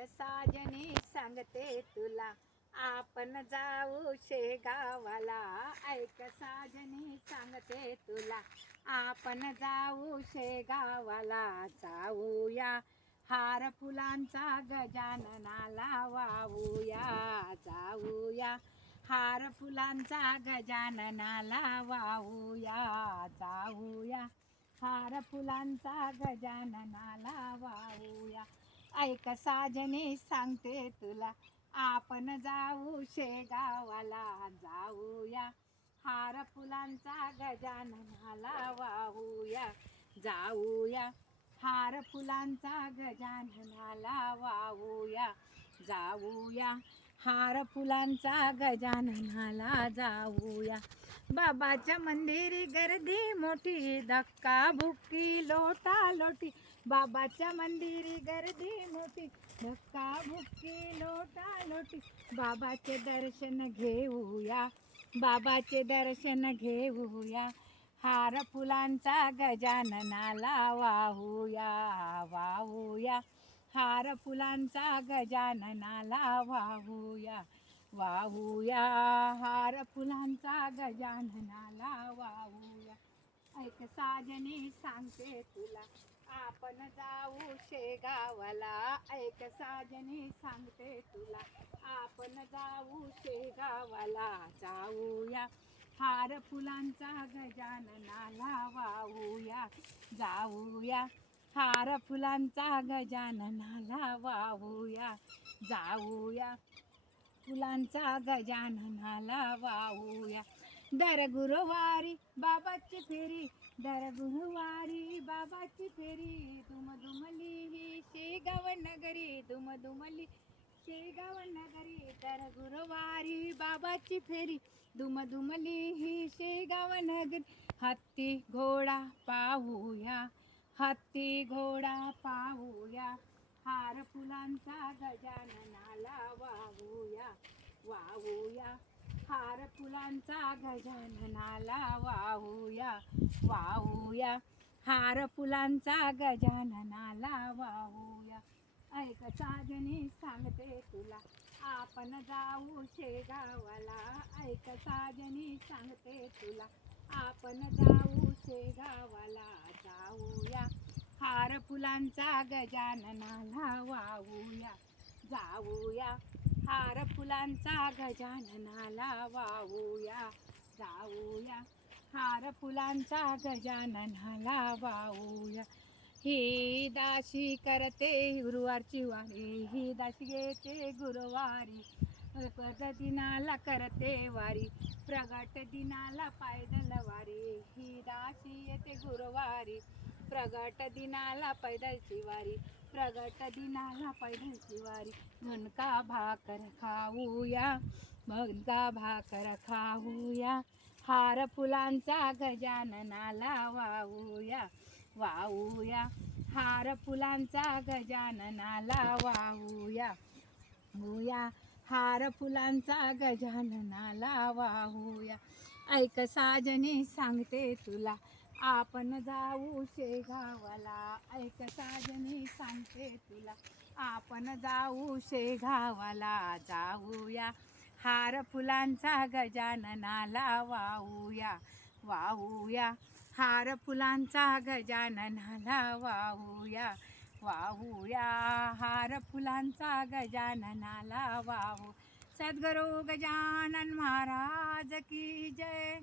साजनी सांगते तुला आपण जाऊ शेगावाला. ऐक साजनी सांगते तुला आपण जाऊ शेगावाला. जाऊया हार फुलांचा गजाननाला वाहूया जाऊया हार फुलांचा गजाननाला वाहूया जाऊया हार फुलांचा गजाननाला वाहूया ऐक साजने सांगते तुला. आपण जाऊ शेगावाला जाऊया. हार फुलांचा गजाननाला वाहूया. जाऊया. हार फुलांचा गजाननाला वाहूया. जाऊया. हार फुलांचा गजाननाला जाऊया. बाबाच्या मंदिरी गर्दी मोठी धक्का बुक्की लोटा लोटी. बाबाच्या मंदिरी गर्दी मोठी धक्का भुकी लोटा लोटी. बाबाचे दर्शन घेऊया बाबाचे दर्शन घेऊया. हार फुलांचा गजाननाला वाहूया वाहूया. हार फुलांचा गजाननाला वाहूया वाहूया. हार फुलांचा गजाननाला वाहूया. ऐक साजनी सांगते तुला आपण जाऊ शेगावाला. ऐक साजनी सांगते तुला आपण जाऊ शेगावाला. जाऊया. हार फुलांचा गजाननाला वाहूया जाऊया. हार फुलांचा गजाननाला वाहूया जाऊया. फुलांचा गजाननाला वाहूया दर गुरुवारी बाबाची फेरी दर गुरुवारी बाबाची फेरी. दुम दुमली ही शेगाव नगरी दुम दुमली शेगाव नगरी. दर गुरुवारी बाबाची फेरी दुम दुमली ही शेगाव नगरी. हत्ती घोडा पाहूया. हत्ती घोडा पाहूया हार फुलांचा गजाननाला वाहूया वाहूया. हार फुलांचा गजाननाला वाहूया वाहूया. हार फुलांचा गजाननाला वाहूया. ऐक साजनी सांगते तुला आपण जाऊ शेगावाला. ऐक साजनी सांगते तुला आपण जाऊ शेगावाला जाऊया. हार फुलांचा गजाननाला वावूया जाऊया. हार फुलांचा गजाननाला वावूया जाऊया. हार फुलांचा गजाननाला वावूया ही दाशी करते गुरुवारची वारी ही दाशी घेते गुरुवारी. प्रगट दिनाला करते वारी प्रगट दिनाला पैदल वारी. ही दासी येते गुरुवारी प्रगट दिनाला पैदलची वारी प्रगट दिनाला पैदलची वारी. झुणका भाकर खाऊया भगदा भाकर खाऊया हार फुलांचा गजाननाला वाहूया वाहूया. हार फुलांचा गजाननाला वाहूया. वाहूया हार फुलांचा गजाननाला वाहूया ऐक साजनी सांगते तुला आपण जाऊ शेगावाला. ऐक साजनी सांगते तुला आपण जाऊ शेगावाला. जाऊया हार फुलांचा गजाननाला वाहूया वाहूया हार फुलांचा गजाननाला वाहूया वाहूया हार फुलांचा गजाननाला वाहू. सद्गुरु गजानन महाराज की जय.